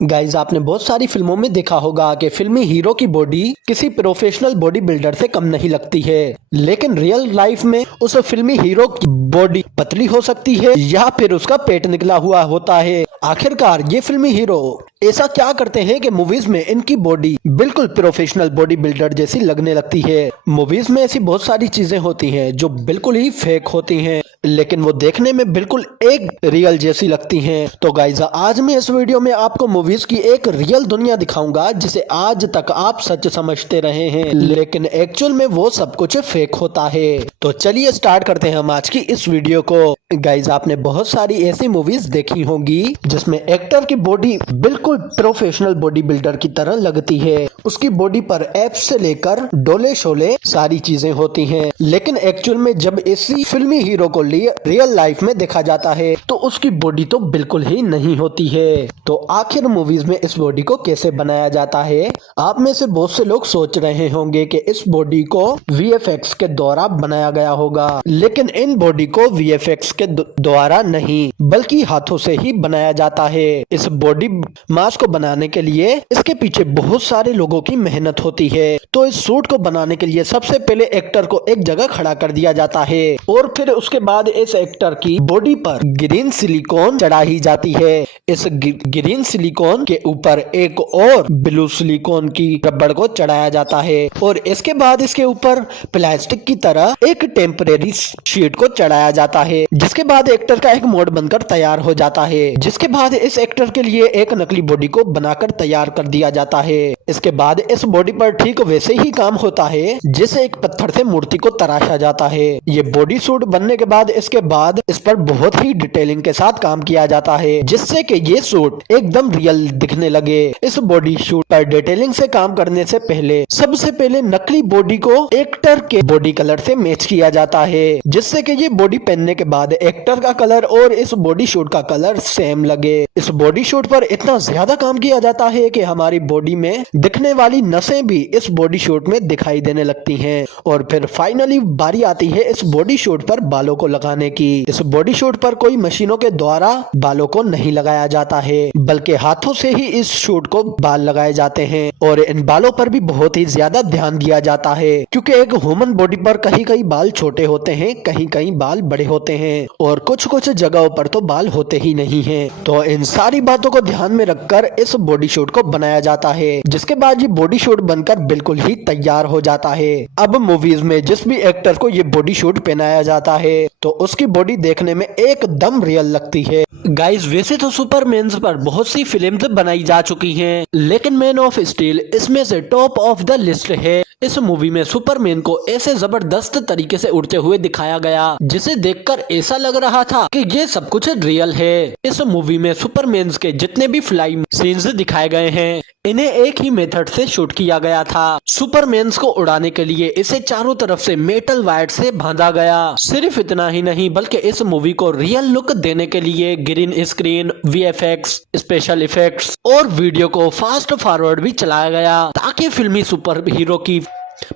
Guys आपने बहुत सारी फिल्मों में देखा होगा कि फिल्मी हीरो की बॉडी किसी प्रोफेशनल बॉडी बिल्डर से कम नहीं लगती है, लेकिन रियल लाइफ में उस फिल्मी हीरो की बॉडी पतली हो सकती है या फिर उसका पेट निकला हुआ होता है। आखिरकार ये फिल्मी हीरो ऐसा क्या करते हैं कि मूवीज में इनकी बॉडी बिल्कुल प्रोफेशनल बॉडी बिल्डर जैसी लगने लगती है। मूवीज में ऐसी बहुत सारी चीजें होती हैं जो बिल्कुल ही फेक होती हैं, लेकिन वो देखने में बिल्कुल एक रियल जैसी लगती हैं। तो गाइज आज मैं इस वीडियो में आपको मूवीज की एक रियल दुनिया दिखाऊंगा जिसे आज तक आप सच समझते रहे हैं, लेकिन एक्चुअल में वो सब कुछ फेक होता है। तो चलिए स्टार्ट करते हैं हम आज की इस वीडियो को। गाइज आपने बहुत सारी ऐसी मूवीज देखी होंगी जिसमें एक्टर की बॉडी बिल्कुल प्रोफेशनल बॉडी बिल्डर की तरह लगती है। उसकी बॉडी पर एब्स से लेकर डोले शोले सारी चीजें होती हैं, लेकिन एक्चुअल में जब इसी फिल्मी हीरो को रियल लाइफ में देखा जाता है तो उसकी बॉडी तो बिल्कुल ही नहीं होती है। तो आखिर मूवीज में इस बॉडी को कैसे बनाया जाता है? आप में से बहुत से लोग सोच रहे होंगे कि इस बॉडी को VFX के द्वारा बनाया गया होगा, लेकिन इन बॉडी को VFX के द्वारा नहीं बल्कि हाथों से ही बनाया जाता है। इस बॉडी मास को बनाने के लिए इसके पीछे बहुत सारे लोगों की मेहनत होती है। तो इस सूट को बनाने के लिए सबसे पहले एक्टर को एक जगह खड़ा कर दिया जाता है और फिर उसके बाद इस एक्टर की बॉडी पर ग्रीन सिलिकॉन चढ़ाई जाती है। इस ग्रीन सिलिकॉन के ऊपर एक और ब्लू सिलिकॉन की रबड़ को चढ़ाया जाता है और इसके बाद इसके ऊपर प्लास्टिक की तरह एक टेम्परेरी शीट को चढ़ाया जाता है, जिसके बाद एक्टर का एक मोड बनकर तैयार हो जाता है। जिसके बाद इस एक्टर के लिए एक नकली बॉडी को बनाकर तैयार कर दिया जाता है। इसके बाद इस बॉडी पर ठीक वैसे ही काम होता है जैसे एक पत्थर से मूर्ति को तराशा जाता है। ये बॉडी सूट बनने के बाद इसके बाद इस पर बहुत ही डिटेलिंग के साथ काम किया जाता है, जिससे कि ये सूट एकदम रियल दिखने लगे। इस बॉडी सूट पर डिटेलिंग से काम करने से पहले सबसे पहले नकली बॉडी को एक्टर के बॉडी कलर से मैच किया जाता है, जिससे कि ये बॉडी पहनने के बाद एक्टर का कलर और इस बॉडी सूट का कलर सेम लगे। इस बॉडी सूट पर इतना ज्यादा काम किया जाता है कि हमारी बॉडी में दिखने वाली नसें भी इस बॉडी सूट में दिखाई देने लगती हैं। और फिर फाइनली बारी आती है इस बॉडी सूट पर बालों को लगाने की। इस बॉडी सूट पर कोई मशीनों के द्वारा बालों को नहीं लगाया जाता है, बल्कि हाथों से ही इस सूट को बाल लगाए जाते हैं। और इन बालों पर भी बहुत ही ज्यादा ध्यान दिया जाता है, क्योंकि एक ह्यूमन बॉडी पर कहीं कहीं बाल छोटे होते हैं, कहीं कहीं बाल बड़े होते हैं और कुछ कुछ जगहों पर तो बाल होते ही नहीं हैं। तो इन सारी बातों को ध्यान में रखकर इस बॉडी सूट को बनाया जाता है, जिसके बाद ये बॉडी सूट बनकर बिल्कुल ही तैयार हो जाता है। अब मूवीज में जिस भी एक्टर को ये बॉडी सूट पहनाया जाता है तो उसकी बॉडी देखने में एकदम रियल लगती है। गाइज वैसे तो सुपरमैन पर बहुत सी फिल्म्स बनाई जा चुकी हैं, लेकिन मैन ऑफ स्टील इसमें से टॉप ऑफ द लिस्ट है। इस मूवी में सुपरमैन को ऐसे जबरदस्त तरीके से उड़ते हुए दिखाया गया जिसे देखकर ऐसा लग रहा था कि ये सब कुछ रियल है। इस मूवी में सुपरमैन के जितने भी फ्लाइंग सीन्स दिखाए गए हैं इन्हें एक ही मेथड से शूट किया गया था। सुपरमैन को उड़ाने के लिए इसे चारों तरफ से मेटल वायर से बांधा गया। सिर्फ इतना ही नहीं बल्कि इस मूवी को रियल लुक देने के लिए green screen, VFX, special effects और वीडियो को फास्ट फॉरवर्ड भी चलाया गया ताकि फिल्मी सुपर हीरो की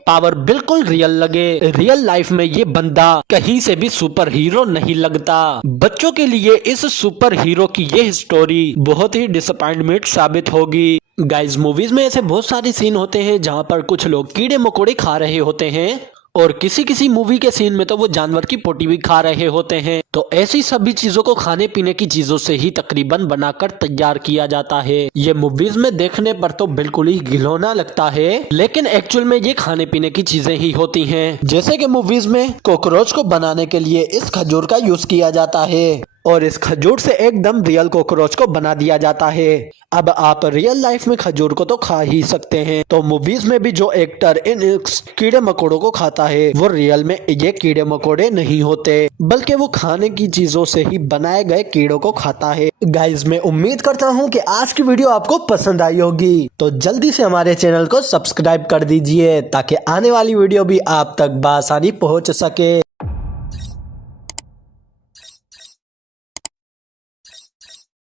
पावर बिल्कुल रियल लगे। रियल लाइफ में ये बंदा कहीं से भी सुपर हीरो नहीं लगता। बच्चों के लिए इस सुपर हीरो की ये स्टोरी बहुत ही डिसअपॉइंटमेंट साबित होगी। गाइज मूवीज में ऐसे बहुत सारे सीन होते हैं जहाँ पर कुछ लोग कीड़े मकोड़े खा रहे होते हैं और किसी किसी मूवी के सीन में तो वो जानवर की पोटी भी खा रहे होते हैं। तो ऐसी सभी चीजों को खाने पीने की चीजों से ही तकरीबन बनाकर तैयार किया जाता है। ये मूवीज में देखने पर तो बिल्कुल ही घिनौना लगता है, लेकिन एक्चुअल में ये खाने पीने की चीजें ही होती हैं। जैसे कि मूवीज में कॉकरोच को बनाने के लिए इस खजूर का यूज किया जाता है और इस खजूर से एकदम रियल कॉकरोच को बना दिया जाता है। अब आप रियल लाइफ में खजूर को तो खा ही सकते हैं, तो मूवीज में भी जो एक्टर इन कीड़े मकोड़ों को खाता है वो रियल में ये कीड़े मकोड़े नहीं होते, बल्कि वो खाने की चीजों से ही बनाए गए कीड़ों को खाता है। गाइज मैं उम्मीद करता हूँ कि आज की वीडियो आपको पसंद आई होगी, तो जल्दी से हमारे चैनल को सब्सक्राइब कर दीजिए ताकि आने वाली वीडियो भी आप तक बआसानी पहुँच सके।